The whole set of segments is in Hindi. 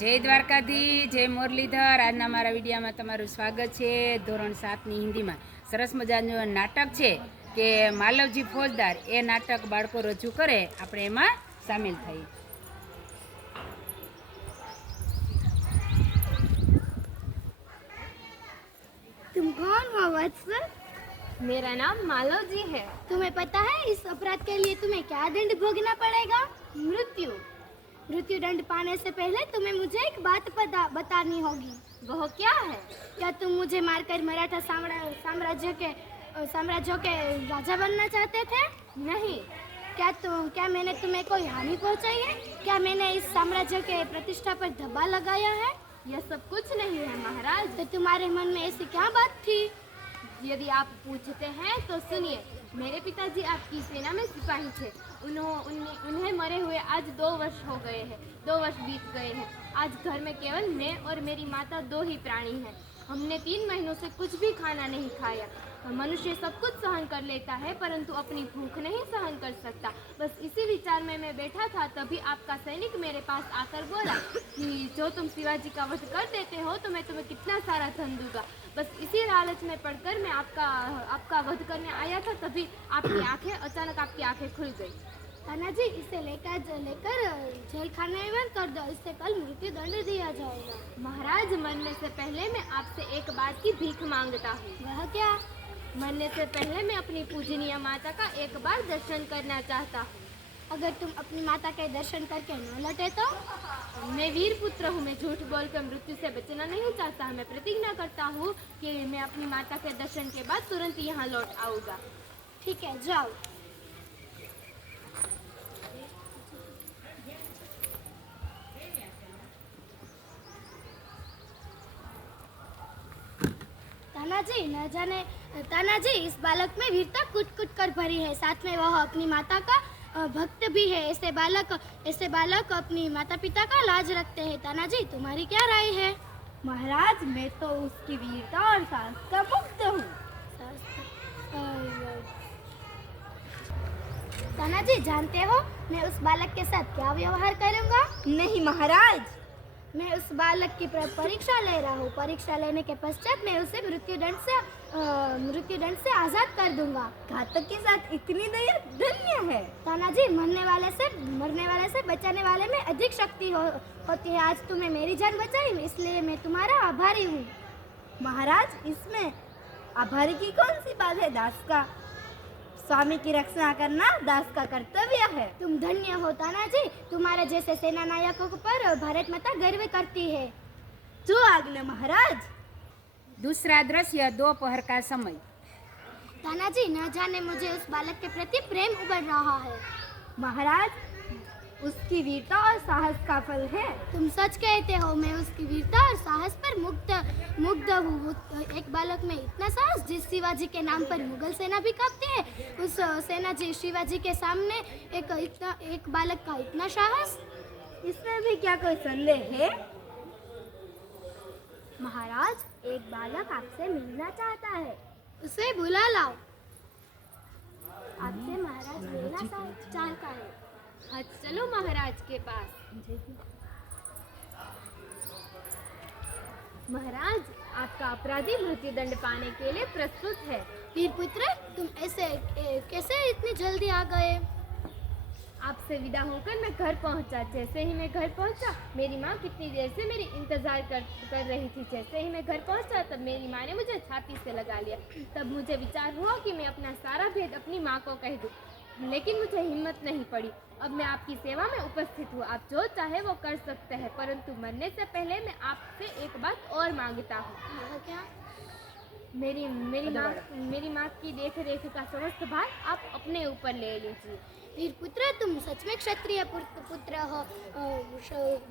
જય દ્વારકાધી, જય મુરલીધર। આજના મારા વિડીયામાં તમારું સ્વાગત છે। ધોરણ 7ની હિન્દીમાં સરસ મજાનું નાટક છે કે માલવજી ફોજદાર, એ નાટક બાળકો રજૂ કરે, આપણે એમાં સામેલ થઈએ। तुम कौन हो वत्स? मेरा नाम मालव जी है। तुम्हें पता है इस अपराध के लिए तुम्हें क्या दंड भोगना पड़ेगा? मृत्यु। मृत्यु दंड पाने से पहले तुम्हें मुझे एक बात बतानी होगी। वह क्या है? क्या तुम मुझे मारकर मराठा साम्राज्य के राजा बनना चाहते थे? नहीं। क्या मैंने तुम्हें कोई हानि पहुंचाई है? क्या मैंने इस साम्राज्य के प्रतिष्ठा पर धब्बा लगाया है? यह सब कुछ नहीं है महाराज। तो तुम्हारे मन में ऐसी क्या बात थी? यदि आप पूछते हैं तो सुनिए। मेरे पिताजी आपकी सेना में सिपाही थे। उन्हें मरे हुए आज 2 वर्ष हो गए हैं। 2 वर्ष बीत गए हैं। आज घर में केवल मैं और मेरी माता 2 ही प्राणी हैं। हमने 3 महीनों से कुछ भी खाना नहीं खाया। मनुष्य सब कुछ सहन कर लेता है परंतु अपनी भूख नहीं सहन कर सकता। बस इसी विचार में मैं बैठा था, तभी आपका सैनिक मेरे पास आकर बोला कि जो तुम शिवाजी का वध कर देते हो तो मैं तुम्हें कितना सारा धन दूंगा। बस इसी लालच में पड़कर मैं आपका वध करने आया था, तभी अचानक आपकी आंखें खुल गई। तानाजी, इसे लेकर जेल खाने में बंद कर दो। इससे कल मृत्यु दंड दिया जाएगा। महाराज, मरने से पहले मैं आपसे एक बात की भीख मांगता हूँ। वह क्या? मरने से पहले मैं अपनी पूजनीय माता का एक बार दर्शन करना चाहता हूँ। अगर तुम अपनी माता के दर्शन करके न लौटे तो? मैं वीर पुत्र हूँ। मैं झूठ बोलकर मृत्यु से बचना नहीं चाहता। मैं प्रतिज्ञा करता हूँ कि मैं अपनी माता के दर्शन के बाद तुरंत यहाँ लौट आऊँगा। ठीक है, जाओ। तानाजी, इस बालक में वीरता कुट कर भरी है। साथ में वह अपनी माता का भक्त भी है। ऐसे बालक अपनी माता पिता का लाज रखते हैं। तानाजी, तुम्हारी क्या राय है? महाराज, मैं तो उसकी वीरता और साहस का मुक्त हूँ। तानाजी, जानते हो मैं उस बालक के साथ क्या व्यवहार करूँगा? नहीं महाराज। मैं उस बालक की परीक्षा ले रहा हूँ। परीक्षा लेने के पश्चात मैं उसे मृत्यु दंड से आजाद कर दूंगा। घातक के साथ इतनी दया धन्य है। तानाजी, मरने वाले से बचाने वाले में अधिक शक्ति होती है। आज तुमने मेरी जान बचाई, इसलिए मैं तुम्हारा आभारी हूँ। महाराज, इसमें आभारी की कौन सी बात है? दास का स्वामी की रक्षा करना दास का कर्तव्य है। तुम धन्य हो तानाजी। तुम्हारे जैसे सेना नायकों पर भारत माता गर्व करती है। जो आज्ञा महाराज। दूसरा दृश्य, दोपहर का समय। तानाजी, न जाने मुझे उस बालक के प्रति प्रेम उभर रहा है। महाराज, उसकी वीरता और साहस का फल है। तुम सच कहते हो। मैं उसकी वीरता और साहस पर मुग्ध हूँ। एक बालक में इतना साहस, जिस शिवाजी के नाम पर मुगल सेना भी कांपती है, उस सेना जी शिवाजी के सामने एक बालक का इतना साहस। इसमें भी क्या कोई संदेह है? महाराज, एक बालक आपसे मिलना चाहता है। उसे बुला लाओ। आपसे महाराज मिलना चाहता है। हाँ, चलो महाराज के पास। महाराज, आपका अपराधी मृत्यु दंड पाने के लिए प्रस्तुत है। वीरपुत्र, तुम कैसे इतनी जल्दी आ गए? आपसे विदा होकर मैं घर पहुंचा। जैसे ही मैं घर पहुंचा, मेरी माँ कितनी देर से मेरी इंतजार कर रही थी। जैसे ही मैं घर पहुंचा, तब मेरी माँ ने मुझे छाती से लगा लिया। तब मुझे विचार हुआ कि मैं अपना सारा भेद अपनी माँ को कह दूं, लेकिन मुझे हिम्मत नहीं पड़ी। अब मैं आपकी सेवा में उपस्थित हूँ। आप जो चाहे वो कर सकते हैं, परंतु मरने से पहले मैं आपसे एक बात और मांगता हूँ। क्या? मेरी माँ की देख रेख का समस्त भार आप अपने ऊपर ले लीजिए। वीरपुत्र, तुम सच में क्षत्रिय पुत्र हो।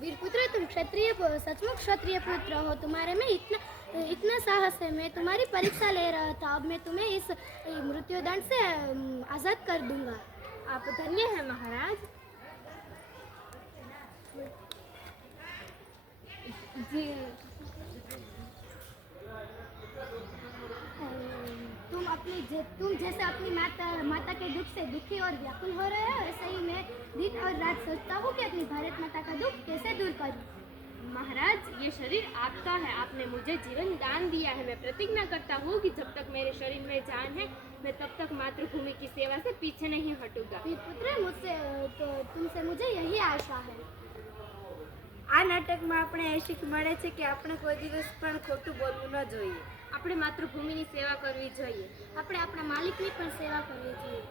वीरपुत्र, तुम सचमुच क्षत्रिय पुत्र हो। तुम्हारे में इतना साहस है। मैं तुम्हारी परीक्षा ले रहा था। अब मैं तुम्हें इस मृत्यु दंड से आजाद कर दूंगा। आप धन्य हैं महाराज। जी, तुम जैसे अपनी माता के दुख से दुखी और व्याकुल हो रहे हो, ऐसे ही मैं दिन और रात सोचता हूँ कि अपनी भारत माता का दुख कैसे दूर करूँ। महाराज, ये शरीर आपका है, आपने मुझे जीवन दान दिया है। मैं प्रतिज्ञा करता हूँ कि जब तक मेरे शरीर में जान है, मैं तब तक मातृभूमि की सेवा से पीछे नहीं हटूंगा। વીરપુત્ર, मुझसे तो तुमसे मुझे यही आशा है। આ નાટકમાં આપણે એ શીખ મળે છે કે આપણે કોઈ દિવસ પણ ખોટું બોલવું ન જોઈએ. આપણે માતૃભૂમિની સેવા કરવી જોઈએ. આપણે આપણા માલિકની પણ સેવા કરવી જોઈએ.